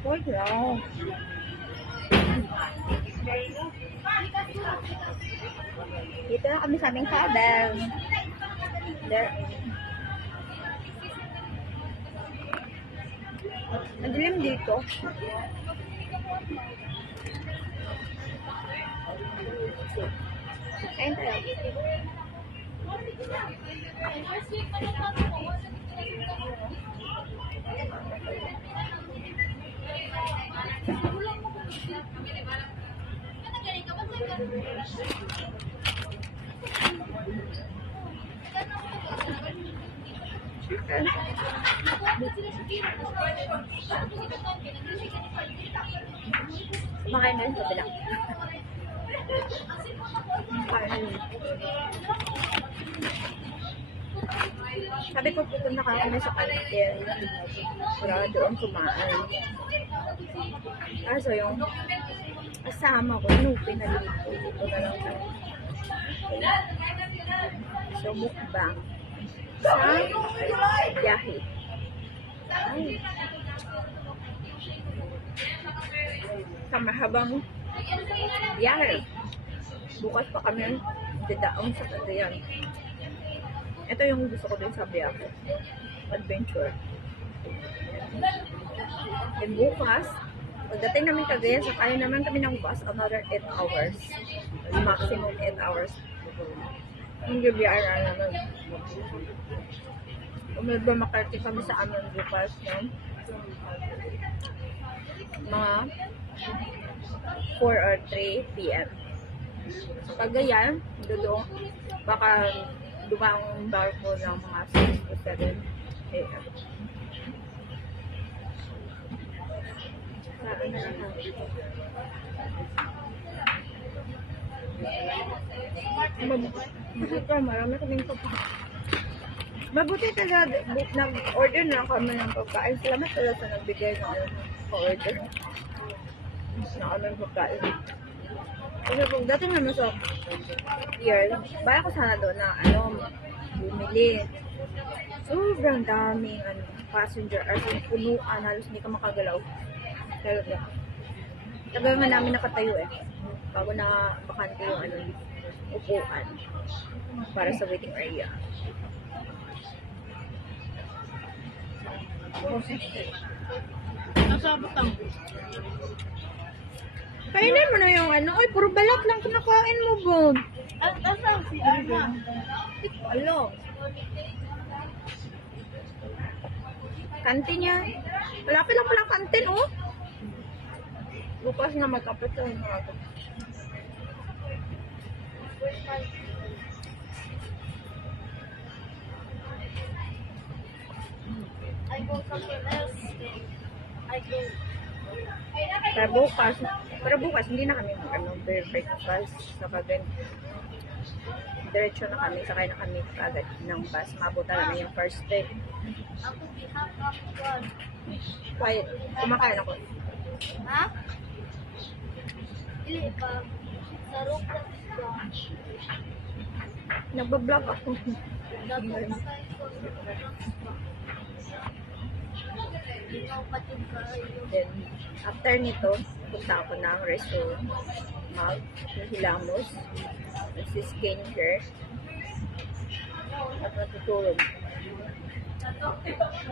Wait lang. Dito na kami sa aming cabin. There. Madilim dito. Ayun tayo. Chicken. Makain na yun sa bilang. Sabi ko pupunta ka kami sa kantin para doon kumain. Kaso yung kasama ko, pinalito ko na lang sa so mukbang sa biyahe. Sa mahabang biyahe. Bukas pa kami dadaong sa Cagayan. Ito yung gusto ko din sa biyahe. Adventure. And bukas, pagdating namin Cagayan, sakay naman kami ng bus another 8 hours. Maximum 8 hours. Yung biyara naman. Umibra makarti kami sa amin bukas, no? Mga 4 or 3 p.m. Sa Cagayan, doon, baka dumang barko ng mga 6 to 7 a.m. Marami kaming pagkain. Mabuti talaga, nag-order na kami ng pagkain. Salamat talaga sa nagbigay ng order na aming pagkain. Kasi kung dating naman sa pier, baya ko sana doon na bumili. Sobrang daming passenger as in punuan, halos hindi ka makagalaw. Talaga. Tagal nga namin nakatayo bago na bakante yung upuan para sa waiting area. Nasabot ang Kainin mo na yung ay puro balat lang kinakain mo, Bob. Asan si Arma? Alo. Kantin niya. Malapit lang pala kantin, oh. Bukas na magkapit sa mga ako. I go somewhere else. I go. Pero bukas, hindi na kami breakfast sa Cagayan. Diretso na kami, sakay na kami agad ng bus. Mabuta na yung first day. Ako bihak ako God. Quiet, kumakain ako. Ha? Ili pa. Sarap ka. Nagbablog ako. Dapat na kayo. Ikaw patid kayo. Then, after nito, punta ako ng restaurant. Yung Hilamos. Nagsi-skincare. At natutulog.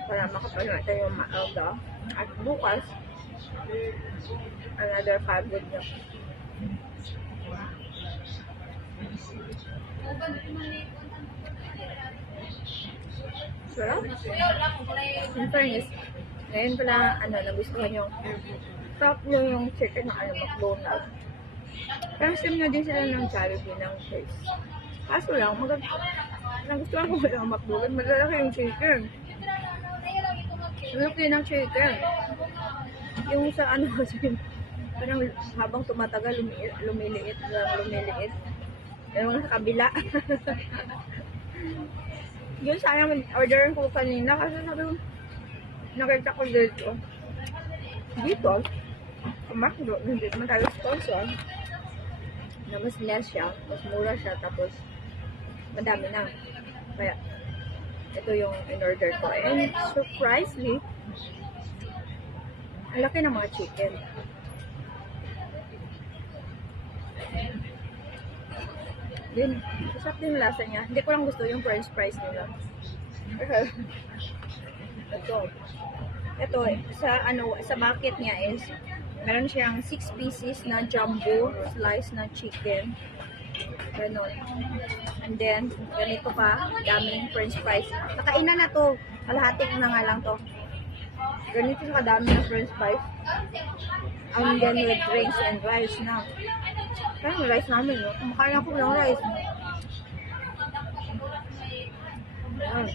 Para makapanood tayo maaga. At bukas, another 5 good na. Sarap. In fairness, ngayon pala, nagustuhan yung top nyo yung chicken na McDonald's. Pero sim na din sila ng Jollibee ng taste. Kaso lang, nagustuhan ko ng McDonald's, malalaki yung chicken. Malaki ng chicken. Yung sa kasi, parang habang tumatagal, lumiliit. Yung sa kabila. Yun, sayang orderin ko kanina kasi sabi ko, nakita ko dito. Dito, McDo, hindi naman tayo sponsor. Na mas less siya, mas mura siya, tapos madami na. Kaya, ito yung in-order ko. And surprisingly, Ang laki ng mga chicken. Din, masarap din yung lasa niya. Hindi ko lang gusto yung french fries nila. Ito, sa bucket niya is, meron siyang 6 pieces na jumbo slice na chicken. Ganon. And then, ganito pa, daming french fries. Nakainan na to. Kalahati na nga lang to. Ganito sa kadami ng french fries. And then with drinks and rice na. Kaya yung rice namin, no? Kumakain ako ng rice. Ayan.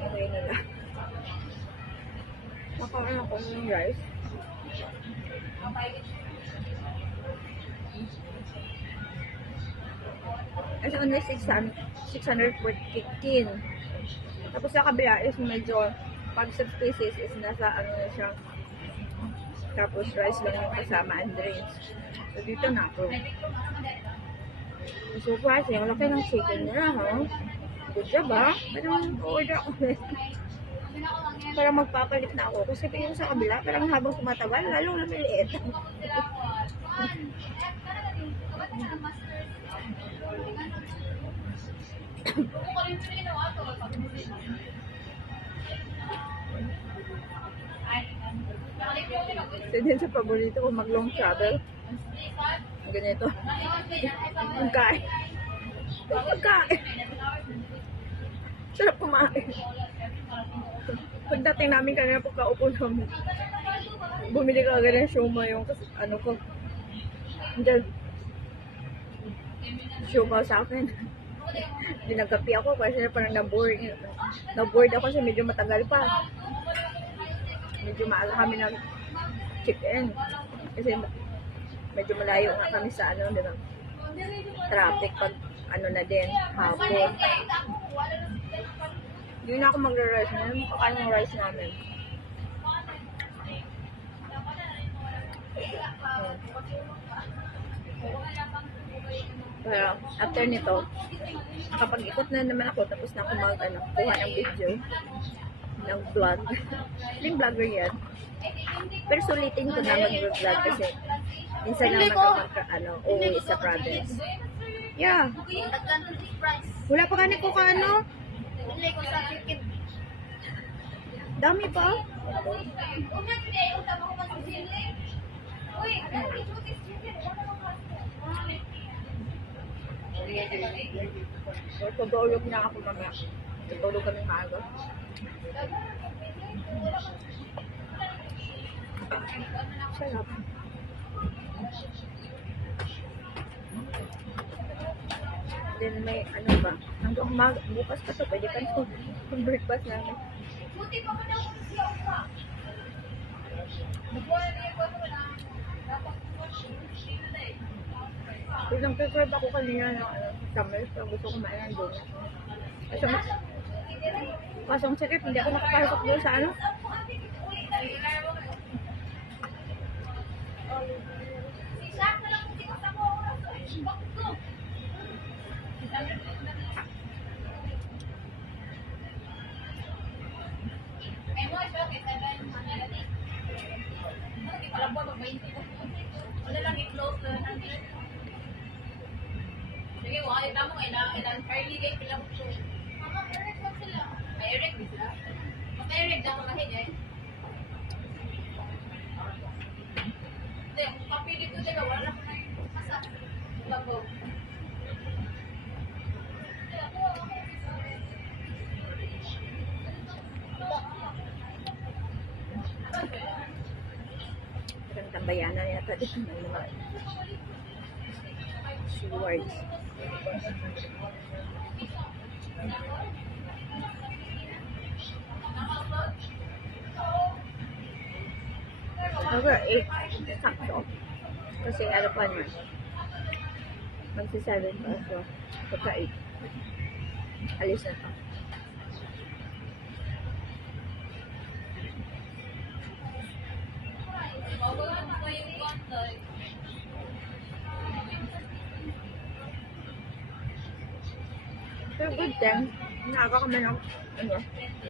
Okay nila. Makain ako ng rice. It's only 615. Tapos sa kabila is medyo, pag 6 pieces is nasa ano na siya. Tapos rice lang yung kasama and drinks. So dito na ako. Surprise, yung laki ng chicken nila, ha? Good job, ha? Parang order ako. Parang magpapalit na ako. Kasi yung sa kabila, parang habang tumataba, lalong lumiliit. So din sa paborito ko mag-long travel. Ganito. Pagkain. Pagkain. Sarap kumain. Pagdating namin kanina pagkaupo namin, bumili ka agad ng sioma yung ano ko. Diyan. Sioma sa akin. Hindi nagkapi ako kasi parang na-bored. Na-bored ako kasi medyo matagal pa. Medyo maaga kami ng check-in. Kasi medyo malayo nga kami sa ano, din traffic pag ano na din, hapon. Hindi na ako magre-rice. Ngayon makakain ng rice namin. Pero after nito, kapag ikot na naman ako, tapos na ako kuha ng video, ng vlog. Yung vlogger yan. Pero sulitin ko na mag-vlog kasi minsan naman ako uuwi sa province. Yeah. Wala pa kani ko kaano? Dami pa. Tutulog na ako mamaya. Tutulog kami maaga. Sarap. Then may ano ba? Hanggang bukas pa to. Pwede pa ito. Kung breakfast namin. Isang preferred ako kanina ng summer. So gusto ko kumain ng donut. Kasi ang sakit, hindi ako nakapasok doon sa ano. Tambayanan yata dito ng mga stewards. Okay, 8 sakto. Kasi ano pa niya. Magsi-7 pa. So, pagka 8. Alis na to. So, good thing. Nakaka kami ng ano.